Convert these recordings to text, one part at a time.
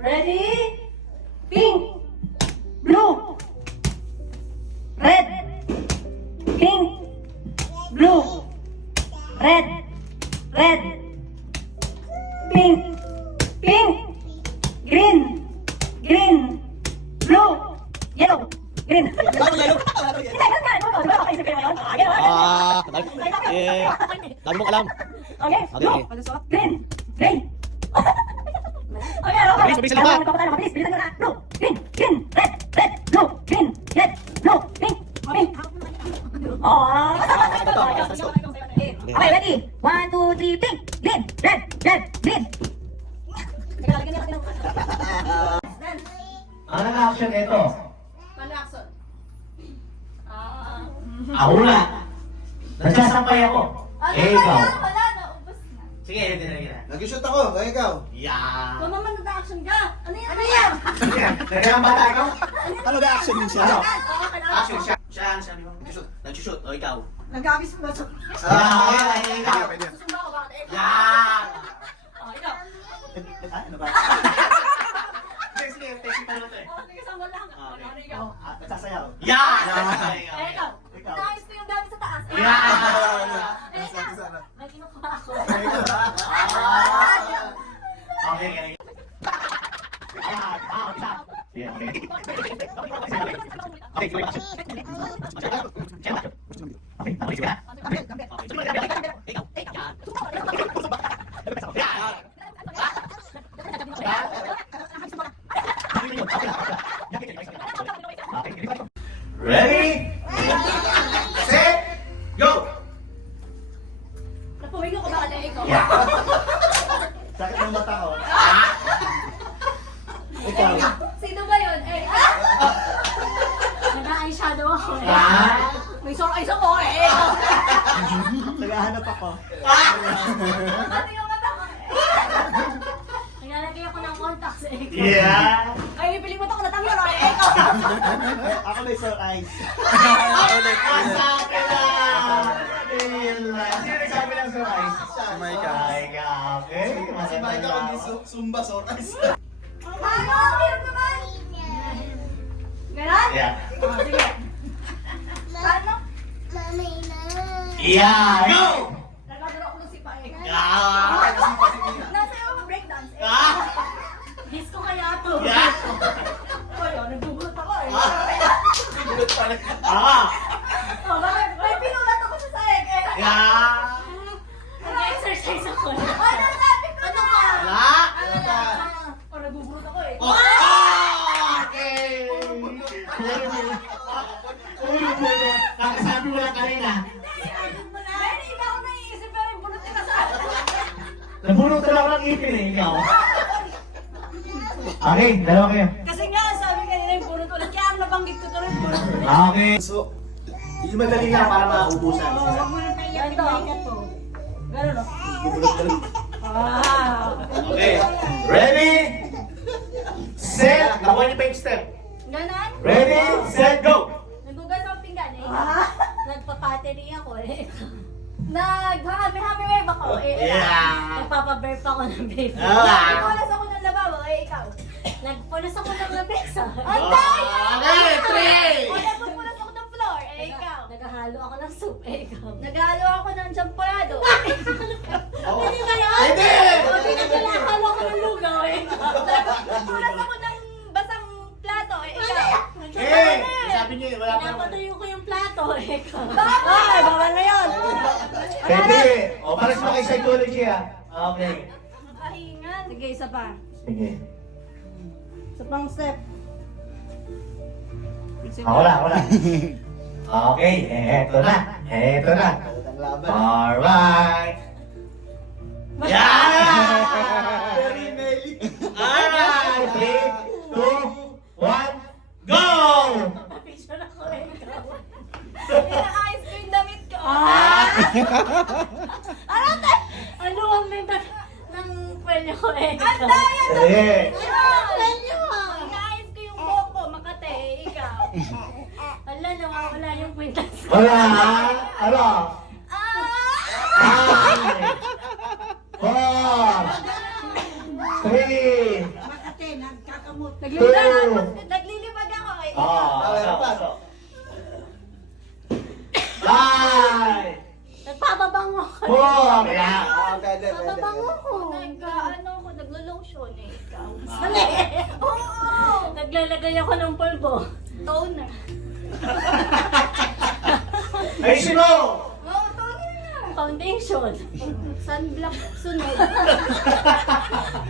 Ready? Pink, blue, red, pink, blue, red, red, pink, pink, green, green, blue, yellow, green. Dami mong alam. Okay, blue, green, green. Okay, Bilis, bilis lang ba? Bilis, bilisan nyo na. Blue, green, green, red, red, blue, green, red, blue, pink, pink. Oh. Okay, ready? 1, 2, 3, pink, green, red, red, green. Ano ang action ito? Paano action? Ako na. Nagsasampay ako. Eh, ikaw. Wala na, ubos na. Sige, hindi na. Nag-shoot ako, kaya ikaw. Yeah. Kung naman nag-action ka, ano yan? Ano yan? Nagkalang bata ikaw? Ano ba action yun siya? Action siya. Siya, sabi mo. Nag-shoot. O, ikaw. Nag-agis mo na siya. Ikaw. Susumba ko ba? Yeah. Ikaw. Ano ba? Sige, testing pa naman to eh. Sige, sama lang. Ano ikaw? Nagsasayaw. Yeah. Eh, ikaw. Ikaw. Nais ko yung gamit sa taas. Yeah. Eh, ikaw. Nag-inom pa ako. Okay, okay. Yeah, okay. Okay, sige. Okay, sige. Ready? Set? Go! Napuwing ako ba? Ikaw. Yeah. Sakit ng mata ko. Ikaw. Sino ba yun? Eh, nag-eyeshadow ako eh. Ah. May sore eyes ako eh. Naghahanap ako. Pati yung mata ko eh. Naglalagay ako ng contacts eh. Yeah. Ay, pili mo ito kung natanggal o eh. Ikaw. Ako may sore eyes. Masabi na! Sino nagsabi ng surprise? Si Micah. Micah, okay. Si Micah kundi Zumba sore eyes. Ano? Meron naman. Ganon? Yeah. Oh, sige. Paano? Yeah! Go! Nagkadaro ako ng sipa eh. Yeah! Nasa iyo ako breakdance eh. Ah! Disco kaya to. Yeah! Ay, nagbubulot ako eh. Ah! Oh, bakit? May pinulat ako sa saig eh. Yeah! Nag-exercise ako eh. Ano sabi ko na? Wala! Ano na? Oh, nagbubulot ako eh. Oh! Okay! Kakasabi mo lang kanina. Hindi ba ako naiisip pero yung bulot nila sa akin. Nabunot na lang ng ipin eh, ikaw. Okay, dalawa kayo. Kasi nga, sabi kanina yung bulot ulit. Kaya ang nabanggit ko tuloy yung bulot ulit. Okay. So, yung madali nga para maubusan. Huwag mo nang tayo. Ganito. Ganun o. Okay. Ready? Set! Nakuha niyo pa yung step. Ganon? Ready? Set, go! Nagugas ang pinggan eh. Nagpa-pottery ako eh. Nag-hammer-hammer ako eh. Yeah. Nagpapaburp ako ng baby. Ah. Nagpunas ako ng lababo eh, ikaw. Nagpunas ako ng lamesa. Ang Oh, daya! okay, three. O nagpupunas ako ng floor eh, ikaw. Naghahalo ako ng soup eh, ikaw. Naghahalo ako ng champurado. Hindi ba yun? Hindi! O di naghahalo ako ng lugaw eh. Nagpupunas ako ng basang plato eh, ikaw. Eh! Sabi niyo, wala pa naman. Pinapatuyo ko yung plato eh, ikaw. Ay, bawal na yun. Pwede. O, para sa mga psychology ah. Okay. Kahingan. Sige, isa pa. Sige. Isa pang step. Ako lang. Okay, eto na. Eto na. Ang laban. Alright. Yeah! Very Melly. Alright! 3, 2, 1, go! Picture ako eh, ikaw. Inaayos ko yung damit ko. Ano ang may ng pwede ko eh. Ang daya na! Sige. Inaayos ko yung buhok ko, Makate, ikaw. Wala, nawawala yung kwintas. Wala. Ano? Ah! 5, 4, 3, Naglilibag ako eh. Meron pa. Five. Nagpapabango ako. Four. Yeah. Nagpapabango ako. Naglo-lotion eh. Mali. Oo. Naglalagay ako ng polvo. Toner. Ayusin mo. Oo, toner na. Foundation. Sunblock sunod.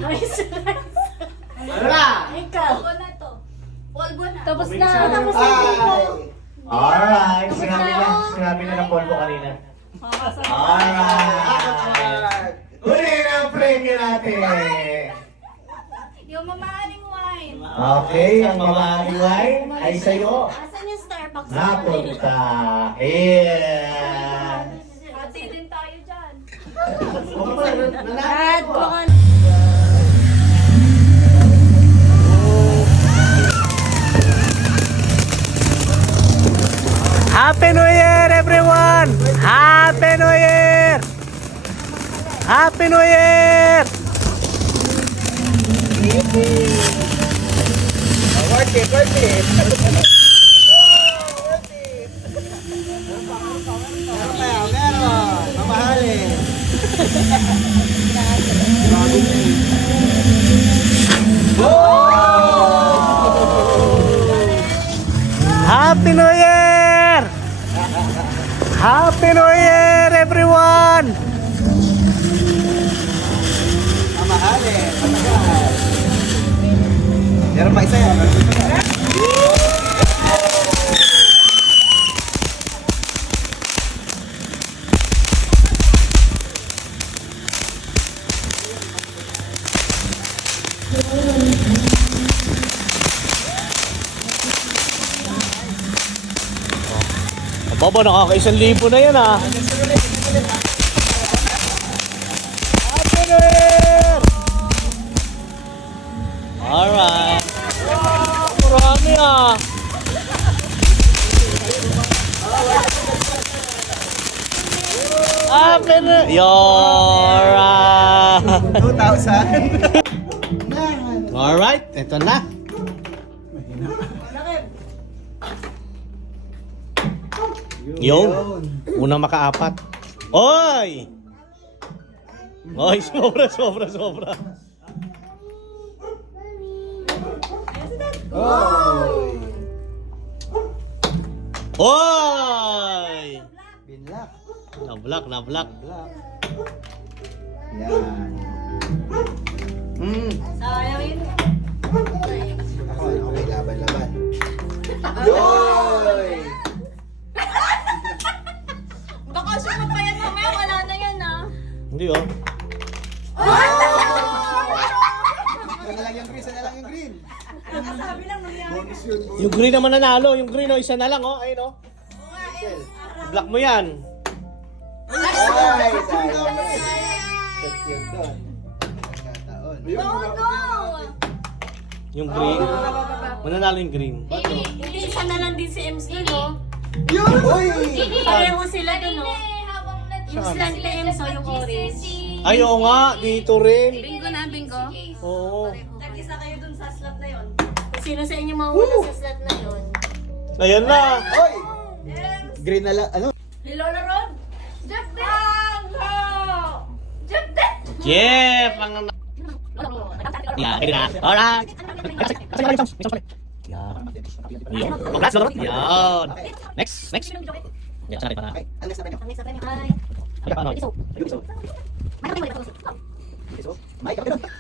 Moisturizer. Ano na? Ikaw. Polvo na to. Polvo na. Tapos na. Tapos na. Alright. Sinabi na ng polvo kanina. Alright. Kunin ang premyo natin. Yung mamaaling wine. Okay, ang mamahaling wine ay sa'yo. Asan yung Starbucks? Napunta. Here. Hati din tayo dyan. Brad, baka Happy New Year, everyone! Happy New Year! Happy New Year! Meron. Mamahalin. Happy New Year! Happy New Year, everyone! Mamahalin. Matagal. Meron pa isa yan. Baba, nakaka-1,000 na yan ah. Happy New Year! Alright. Marami ah. Happy New Year! Alright. 2,000. Alright, eto na. Yun. Unang makaapat. Oy! Oy, sobra. Oy! Binlock. Nablak. Yan. Sayang yun. Ako, okay, laban. Yoy! Baka sumunod pa yan mamaya, wala na yan ah. Hindi oh. Isa na lang yung green. Bonus yun. Yung green naman nanalo. Yung green oh, isa na lang oh. Ayun oh. Black mo yan. Ay, sayang. Set yun doon. Taon. Yung green. Mananalo yung green. hindi isa na lang din si MC, no? Yun! Uy! Pareho sila dun, no? Habang Yung slant na MC, yung orange. Ay, oo nga. Dito rin. Bingo na, bingo. Oo. Tag-isa kayo dun sa slot na yun. Sino sa inyo mauna sa slot na yun? Ayan na. Oy! Green na lang. Ano? Ni Lola Rod. Jeff Depp! Jeff Depp! Jeff! Ang... Yan, ganyan na. Alright. Yan. Yan. Congrats, Lord. Yan. Next. Yan, sa akin pa na. Ay, ang next na premyo. Ay. Ay, paano? Piso. May kapatid doon.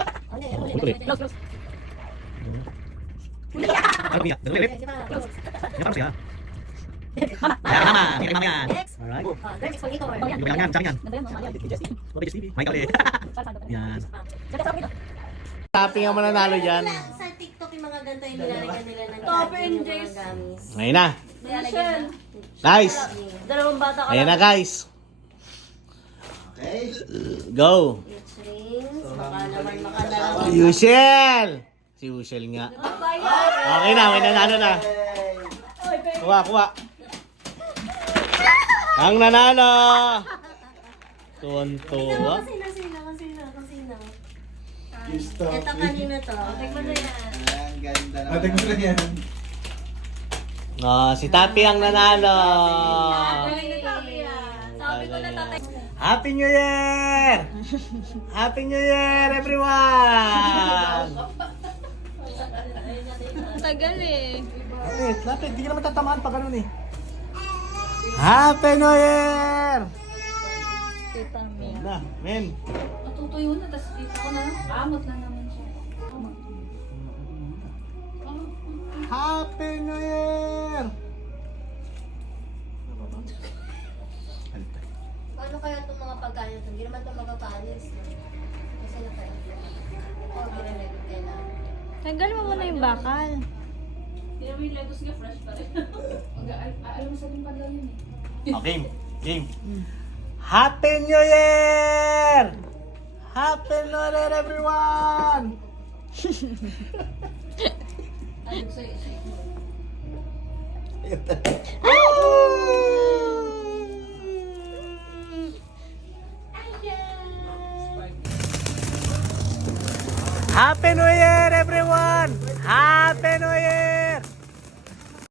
Ulit. Ano niya? Dali, Lip. Yan, parang siya. Yan, tama. Yan, tama yan. Alright. Yung bilang yan, sabi yan. Okay, Jess TV. May ka ulit. Yan. Tapping ang mananalo dyan. Sa TikTok yung mga ganito yung nilalagyan nila ng Top yung and mga Jace. gamis. Ngayon na. Nilalagyan na. Guys. Dalawang bata ka Ayan na, guys. Okay. Go. Rich rings. Baka naman makalaman. Yushel! Si Yushel nga. Okay na, may nanalo na. Kuha. Ang nanalo! Tuwan-tuwa. Sino? Ito kanino to? Tignan mo na yan. Ayan, ganda naman. Ating mo na yan. Oh, si Tapi ang nanalo. Galing na sabi yan. Sabi ko na tatay. Happy New Year! Happy New Year, everyone! Tagal eh. Lapit. Di ka naman tatamaan pa ganun eh. Happy New Year! Tita May. Na, men. Matutuyo na, tapos dito ko na. Amot na naman siya. Happy New Year! Paano kaya itong mga pagkain ito? Hindi naman ito magkakaalis. Kasi na kaya. O, ginalagay kayo na. Tanggal mo muna yung bakal. Okay, game. Happy New Year! Happy New Year, everyone! Happy New Year, everyone! Happy New Year!